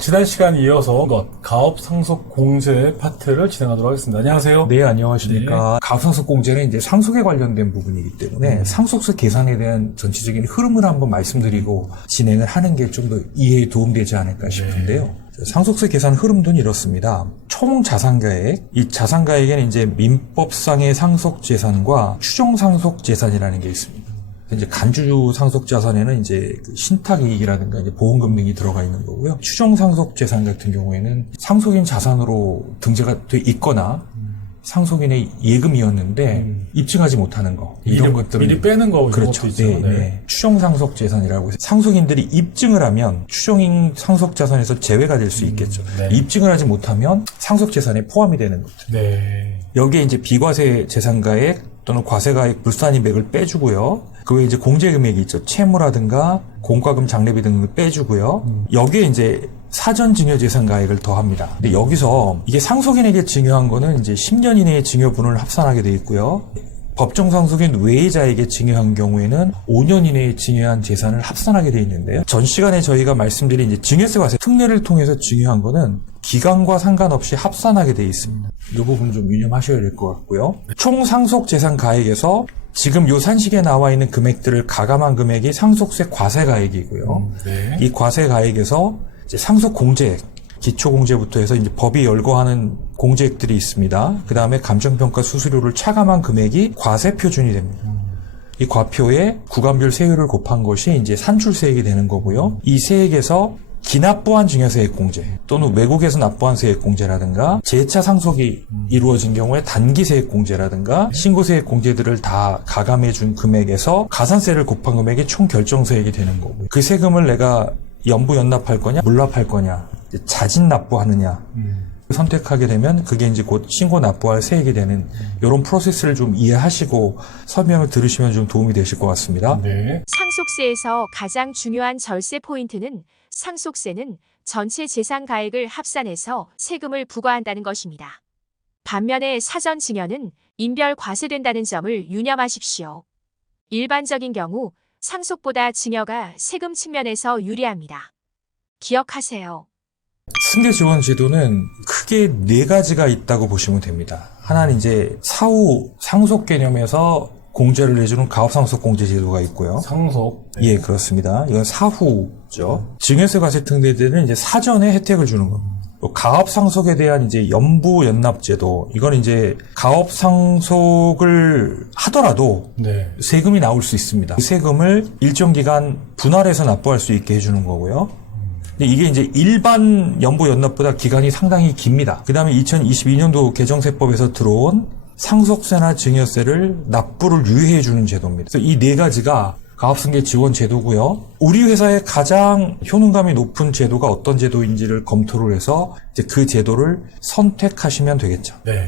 지난 시간 이어서 가업 상속 공제 파트를 진행하도록 하겠습니다. 안녕하세요. 네, 안녕하십니까. 가업상속 공제는 이제 상속에 관련된 부분이기 때문에 상속세 계산에 대한 전체적인 흐름을 한번 말씀드리고 진행을 하는 게 좀 더 이해에 도움되지 않을까 싶은데요. 상속세 계산 흐름은 이렇습니다. 총 자산가액, 이 자산가액에는 이제 민법상의 상속재산과 추정상속재산이라는 게 있습니다. 이제 간주 상속 자산에는 이제 신탁이익이라든가 이제 보험금 등이 들어가 있는 거고요. 추정 상속 재산 같은 경우에는 상속인 자산으로 등재가 돼 있거나 상속인의 예금이었는데 입증하지 못하는 거 이런 것들을 미리 빼는 거 그렇죠. 있죠. 네. 추정 상속 재산이라고 해서 상속인들이 입증을 하면 추정인 상속 자산에서 제외가 될 수 있겠죠. 입증을 하지 못하면 상속 재산에 포함이 되는 거죠. 네. 여기에 이제 비과세 재산가액 또는 과세가액 불산이백을 빼주고요. 그 외에 이제 공제금액이 있죠. 채무라든가 공과금 장례비 등을 빼주고요. 여기에 이제 사전증여재산가액을 더합니다. 근데 여기서 이게 상속인에게 증여한 거는 이제 10년 이내에 증여분을 합산하게 돼 있고요. 법정 상속인 외의자에게 증여한 경우에는 5년 이내에 증여한 재산을 합산하게 돼 있는데요. 전 시간에 저희가 말씀드린 이제 증여세 과세 특례를 통해서 증여한 거는 기간과 상관없이 합산하게 돼 있습니다. 이 부분 좀 유념하셔야 될 것 같고요. 총 상속 재산 가액에서 지금 요 산식에 나와 있는 금액들을 가감한 금액이 상속세 과세가액이고요. 이 과세가액에서 이제 상속 공제액, 기초공제부터 해서 이제 법이 열거하는 공제액들이 있습니다. 그 다음에 감정평가 수수료를 차감한 금액이 과세표준이 됩니다. 이 과표에 구간별 세율을 곱한 것이 이제 산출세액이 되는 거고요. 이 세액에서 기납부한 증여세액 공제 또는 외국에서 납부한 세액 공제라든가 재차 상속이 이루어진 경우에 단기세액 공제라든가 신고세액 공제들을 다 가감해준 금액에서 가산세를 곱한 금액이 총 결정세액이 되는 거고요. 그 세금을 내가 연부 연납할 거냐 물납할 거냐 자진 납부하느냐 선택하게 되면 그게 이제 곧 신고 납부할 세액이 되는 이런 프로세스를 좀 이해하시고 설명을 들으시면 좀 도움이 되실 것 같습니다. 네. 상속세에서 가장 중요한 절세 포인트는 상속세는 전체 재산 가액을 합산해서 세금을 부과한다는 것입니다. 반면에 사전 증여는 인별 과세된다는 점을 유념하십시오. 일반적인 경우 상속보다 증여가 세금 측면에서 유리합니다. 기억하세요. 승계 지원 제도는 크게 4가지가 있다고 보시면 됩니다. 하나는 이제 사후 상속 개념에서 공제를 해주는 가업상속 공제 제도가 있고요. 상속. 예, 그렇습니다. 이건 사후죠. 증여세 과세 특례제는 이제 사전에 혜택을 주는 겁니다. 또 가업상속에 대한 이제 연부 연납 제도, 이건 이제 가업상속을 하더라도 세금이 나올 수 있습니다. 그 세금을 일정 기간 분할해서 납부할 수 있게 해주는 거고요. 근데 이게 이제 일반 연부 연납보다 기간이 상당히 깁니다. 그 다음에 2022년도 개정세법에서 들어온 상속세나 증여세를 납부를 유예해 주는 제도입니다. 그래서 이 4가지가 가업승계 지원 제도고요. 우리 회사의 가장 효능감이 높은 제도가 어떤 제도인지를 검토를 해서 이제 그 제도를 선택하시면 되겠죠. 네.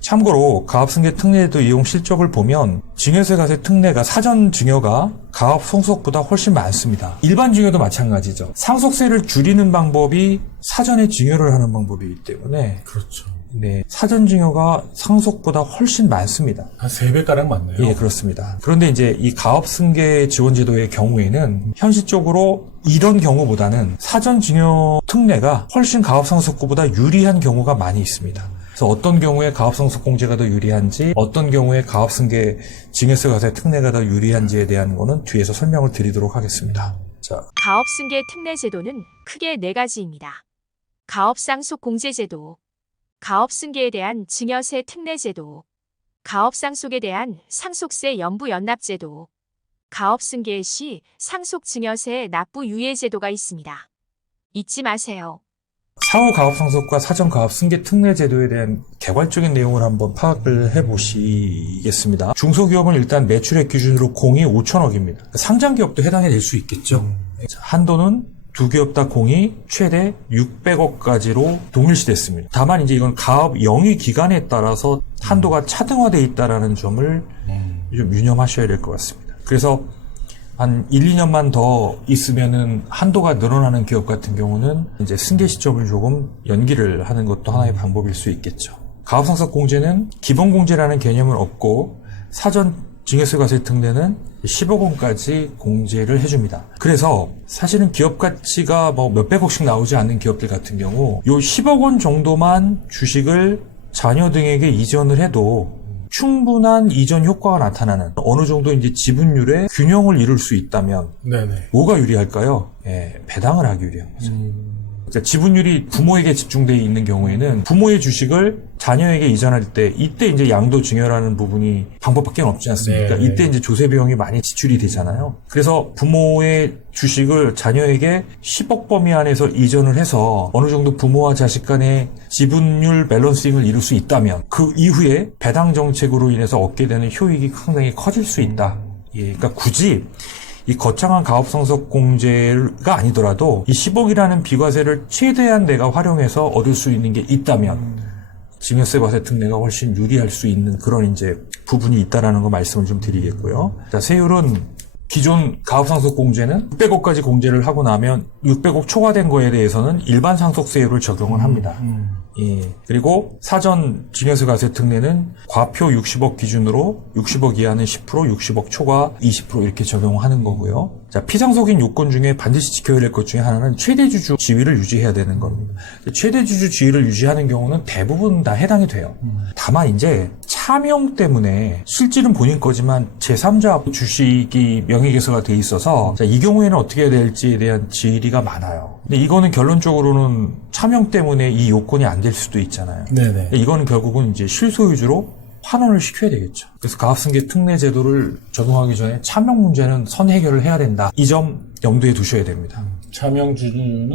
참고로 가업승계 특례제도 이용 실적을 보면 증여세 과세 특례가 사전 증여가 가업 상속보다 훨씬 많습니다. 일반 증여도 마찬가지죠. 상속세를 줄이는 방법이 사전에 증여를 하는 방법이기 때문에 그렇죠. 네, 사전 증여가 상속보다 훨씬 많습니다. 한 3배가량 많네요. 예, 그렇습니다. 그런데 이제 이 가업승계 지원제도의 경우에는 현실적으로 이런 경우보다는 사전 증여 특례가 훨씬 가업상속고보다 유리한 경우가 많이 있습니다. 그래서 어떤 경우에 가업상속 공제가 더 유리한지, 어떤 경우에 가업승계 증여세 과세 특례가 더 유리한지에 대한 거는 뒤에서 설명을 드리도록 하겠습니다. 자, 가업승계 특례제도는 크게 4가지입니다. 가업상속 공제제도, 가업승계에 대한 증여세 특례제도, 가업상속에 대한 상속세 연부 연납제도, 가업승계 시 상속증여세 납부 유예제도가 있습니다. 잊지 마세요. 사후 가업상속과 사전 가업승계 특례제도에 대한 개괄적인 내용을 한번 파악을 해보시겠습니다. 중소기업은 일단 매출액 기준으로 공이 5천억입니다. 상장기업도 해당이 될 수 있겠죠. 한도는 두 기업 다 공이 최대 600억까지로 동일시됐습니다. 다만 이제 이건 가업 영위 기간에 따라서 한도가 차등화되어 있다는 점을 좀 유념하셔야 될 것 같습니다. 그래서 한 1, 2년만 더 있으면은 한도가 늘어나는 기업 같은 경우는 이제 승계 시점을 조금 연기를 하는 것도 하나의 방법일 수 있겠죠. 가업상속 공제는 기본공제라는 개념은 없고 사전 증여세과세 특례는 10억 원까지 공제를 해줍니다. 그래서 사실은 기업 가치가 뭐 몇백억씩 나오지 않는 기업들 같은 경우 요 10억 원 정도만 주식을 자녀 등에게 이전을 해도 충분한 이전 효과가 나타나는 어느 정도 이제 지분율의 균형을 이룰 수 있다면 네네. 뭐가 유리할까요? 예, 배당을 하기 유리한 거죠. 그러니까 지분율이 부모에게 집중되어 있는 경우에는 부모의 주식을 자녀에게 이전할 때 이때 이제 양도 증여라는 부분이 방법밖에 없지 않습니까? 네. 이때 이제 조세 비용이 많이 지출이 되잖아요. 그래서 부모의 주식을 자녀에게 10억 범위 안에서 이전을 해서 어느 정도 부모와 자식 간의 지분율 밸런싱을 이룰 수 있다면 그 이후에 배당 정책으로 인해서 얻게 되는 효익이 상당히 커질 수 있다. 예, 그러니까 굳이 이 거창한 가업상속 공제가 아니더라도 이 10억이라는 비과세를 최대한 내가 활용해서 얻을 수 있는 게 있다면 증여세과세 특례가 훨씬 유리할 수 있는 그런 이제 부분이 있다라는 거 말씀을 좀 드리겠고요. 자, 세율은 기존 가업상속 공제는 600억까지 공제를 하고 나면 600억 초과된 거에 대해서는 일반 상속세율을 적용을 합니다. 예. 그리고 사전 증여세과세 특례는 과표 60억 기준으로 60억 이하는 10%, 60억 초과 20% 이렇게 적용하는 거고요. 자, 피상속인 요건 중에 반드시 지켜야 될 것 중에 하나는 최대주주 지위를 유지해야 되는 겁니다. 최대주주 지위를 유지하는 경우는 대부분 다 해당이 돼요. 다만 이제 차명 때문에 실질은 본인 거지만 제3자 주식이 명의개설가 돼 있어서 자, 이 경우에는 어떻게 해야 될지에 대한 질의가 많아요. 근데 이거는 결론적으로는 차명 때문에 이 요건이 안 될 수도 있잖아요. 네네. 이거는 결국은 이제 실소유주로 환원을 시켜야 되겠죠. 그래서 가압승계 특례 제도를 적용하기 전에 차명 문제는 선 해결을 해야 된다. 이 점 염두에 두셔야 됩니다. 차명주주는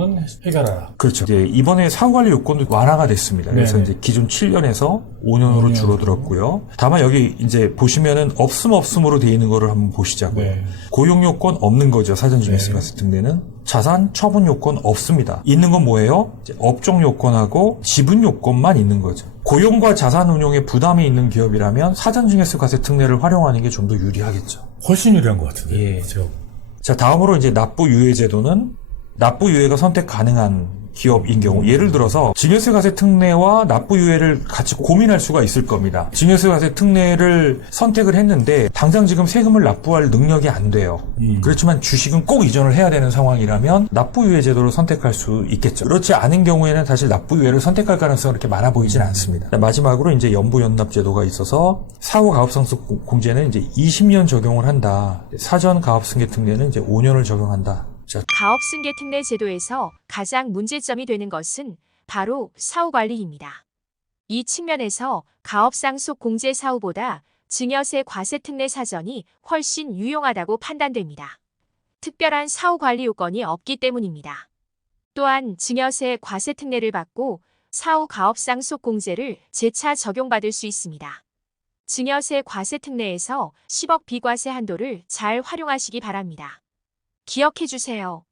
해결하라. 그렇죠. 이제 이번에 사후관리 요건도 완화가 됐습니다. 그래서 네네. 이제 기존 7년에서 5년으로 5년. 줄어들었고요. 다만 여기 이제 보시면은 없음으로 돼 있는 거를 한번 보시자고요. 네. 고용 요건 없는 거죠. 사전증여세과세 특례는. 자산 처분 요건 없습니다. 있는 건 뭐예요? 이제 업종 요건하고 지분 요건만 있는 거죠. 고용과 자산 운용에 부담이 있는 기업이라면 사전증여세과세 특례를 활용하는 게 좀 더 유리하겠죠. 훨씬 유리한 것 같은데. 예. 그렇죠. 자, 다음으로 이제 납부유예 제도는 납부유예가 선택 가능한 기업인 경우, 예를 들어서 증여세과세 특례와 납부유예를 같이 고민할 수가 있을 겁니다. 증여세과세 특례를 선택을 했는데 당장 지금 세금을 납부할 능력이 안 돼요. 그렇지만 주식은 꼭 이전을 해야 되는 상황이라면 납부유예 제도를 선택할 수 있겠죠. 그렇지 않은 경우에는 사실 납부유예를 선택할 가능성이 그렇게 많아 보이진 않습니다. 자, 마지막으로 이제 연부연납 제도가 있어서 사후 가업상속 공제는 이제 20년 적용을 한다. 사전 가업승계 특례는 이제 5년을 적용한다. 자, 가업승계 특례 제도에서 가장 문제점이 되는 것은 바로 사후관리입니다. 이 측면에서 가업상속 공제 사후보다 증여세 과세 특례 사전이 훨씬 유용하다고 판단됩니다. 특별한 사후관리 요건이 없기 때문입니다. 또한 증여세 과세 특례를 받고 사후 가업상속 공제를 재차 적용받을 수 있습니다. 증여세 과세 특례에서 10억 비과세 한도를 잘 활용하시기 바랍니다. 기억해 주세요.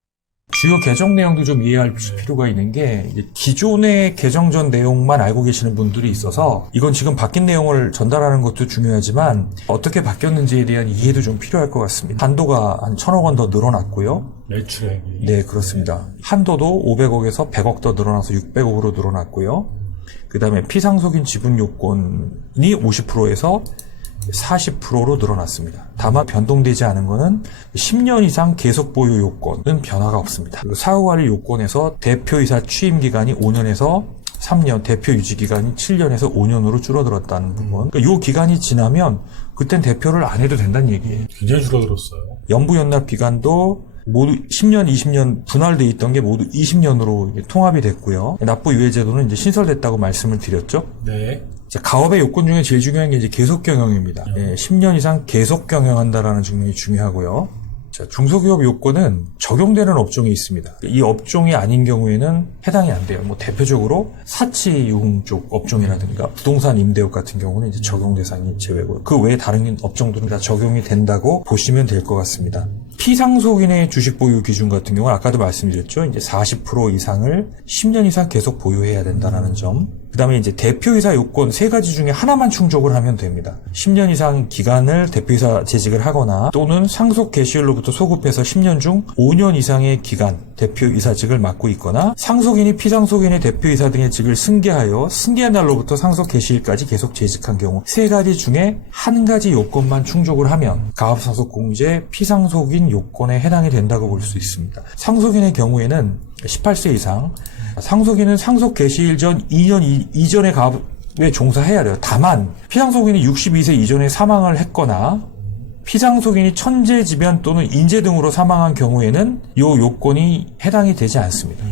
주요 개정 내용도 좀 이해할 필요가 있는 게 이제 기존의 개정 전 내용만 알고 계시는 분들이 있어서 이건 지금 바뀐 내용을 전달하는 것도 중요하지만 어떻게 바뀌었는지에 대한 이해도 좀 필요할 것 같습니다. 한도가 한 1,000억 원 더 늘어났고요. 매출액이. 네, 그렇습니다. 한도도 500억에서 100억 더 늘어나서 600억으로 늘어났고요. 그 다음에 피상속인 지분 요건이 50%에서 40%로 늘어났습니다. 다만 변동되지 않은 것은 10년 이상 계속 보유 요건은 변화가 없습니다. 그리고 사후관리 요건에서 대표이사 취임 기간이 5년에서 3년, 대표 유지 기간이 7년에서 5년으로 줄어들었다는 부분. 그러니까 이 기간이 지나면 그땐 대표를 안 해도 된다는 얘기예요. 굉장히 줄어들었어요. 연부연납 기간도 모두 10년, 20년 분할돼 있던 게 모두 20년으로 통합이 됐고요. 납부유예 제도는 이제 신설됐다고 말씀을 드렸죠. 네. 자, 가업의 요건 중에 제일 중요한 게 이제 계속 경영입니다. 예, 10년 이상 계속 경영한다라는 측면이 중요하고요. 자, 중소기업 요건은 적용되는 업종이 있습니다. 이 업종이 아닌 경우에는 해당이 안 돼요. 뭐 대표적으로 사치용 쪽 업종이라든가 부동산 임대업 같은 경우는 이제 적용 대상이 제외고요. 그 외에 다른 업종들은 다 적용이 된다고 보시면 될 것 같습니다. 피상속인의 주식 보유 기준 같은 경우는 아까도 말씀드렸죠. 이제 40% 이상을 10년 이상 계속 보유해야 된다는 점. 그 다음에 이제 대표이사 요건 세 가지 중에 하나만 충족을 하면 됩니다. 10년 이상 기간을 대표이사 재직을 하거나 또는 상속 개시일로부터 소급해서 10년 중 5년 이상의 기간 대표이사직을 맡고 있거나 상속인이 피상속인의 대표이사 등의 직을 승계하여 승계한 날로부터 상속 개시일까지 계속 재직한 경우 세 가지 중에 한 가지 요건만 충족을 하면 가업상속공제 피상속인 요건에 해당이 된다고 볼 수 있습니다. 상속인의 경우에는 18세 이상, 상속인은 상속 개시일 전 2년 이전의 가업에 종사해야 돼요. 다만 피상속인이 62세 이전에 사망을 했거나 피상속인이 천재지변 또는 인재 등으로 사망한 경우에는 이 요건이 해당이 되지 않습니다.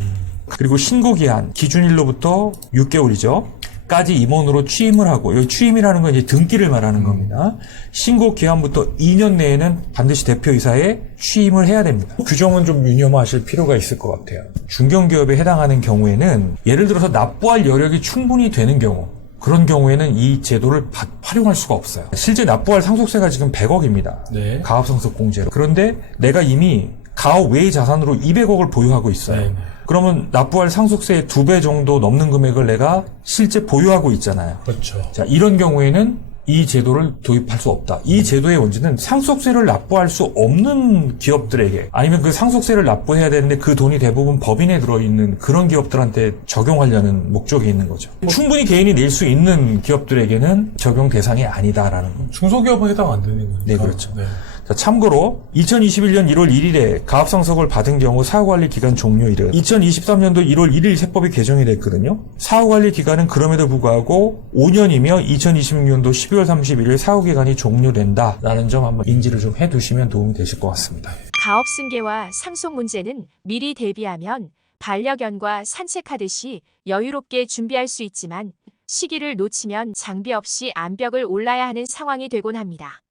그리고 신고기한 기준일로부터 6개월이죠. 까지 임원으로 취임을 하고, 여기 취임이라는 건 이제 등기를 말하는 겁니다. 신고 기한부터 2년 내에는 반드시 대표이사에 취임을 해야 됩니다. 규정은 좀 유념하실 필요가 있을 것 같아요. 중견기업에 해당하는 경우에는 예를 들어서 납부할 여력이 충분히 되는 경우, 그런 경우에는 이 제도를 활용할 수가 없어요. 실제 납부할 상속세가 지금 100억입니다. 네. 가업상속공제로. 그런데 내가 이미 가업 외의 자산으로 200억을 보유하고 있어요. 네. 그러면 납부할 상속세의 2배 정도 넘는 금액을 내가 실제 보유하고 있잖아요. 그렇죠. 자, 이런 경우에는 이 제도를 도입할 수 없다. 이 제도의 원칙은 상속세를 납부할 수 없는 기업들에게 아니면 그 상속세를 납부해야 되는데 그 돈이 대부분 법인에 들어있는 그런 기업들한테 적용하려는 목적이 있는 거죠. 충분히 개인이 낼 수 있는 기업들에게는 적용 대상이 아니다라는 거죠. 중소기업은 해당 안 되는 거니까. 네, 그렇죠. 네. 자, 참고로 2021년 1월 1일에 가업상속을 받은 경우 사후관리 기간 종료일은 2023년도 1월 1일 세법이 개정이 됐거든요. 사후관리 기간은 그럼에도 불구하고 5년이며 2026년도 12월 31일 사후기간이 종료된다라는 점 한번 인지를 좀 해두시면 도움이 되실 것 같습니다. 가업 승계와 상속 문제는 미리 대비하면 반려견과 산책하듯이 여유롭게 준비할 수 있지만 시기를 놓치면 장비 없이 암벽을 올라야 하는 상황이 되곤 합니다.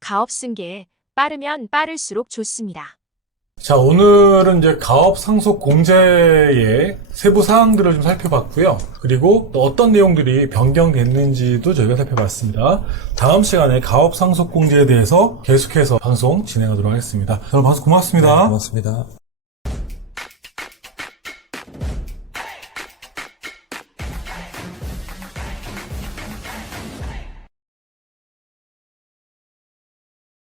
가업 승계 빠르면 빠를수록 좋습니다. 자, 오늘은 이제 가업 상속 공제의 세부 사항들을 좀 살펴봤고요. 그리고 또 어떤 내용들이 변경됐는지도 저희가 살펴봤습니다. 다음 시간에 가업 상속 공제에 대해서 계속해서 방송 진행하도록 하겠습니다. 여러분 방송 고맙습니다. 네, 고맙습니다.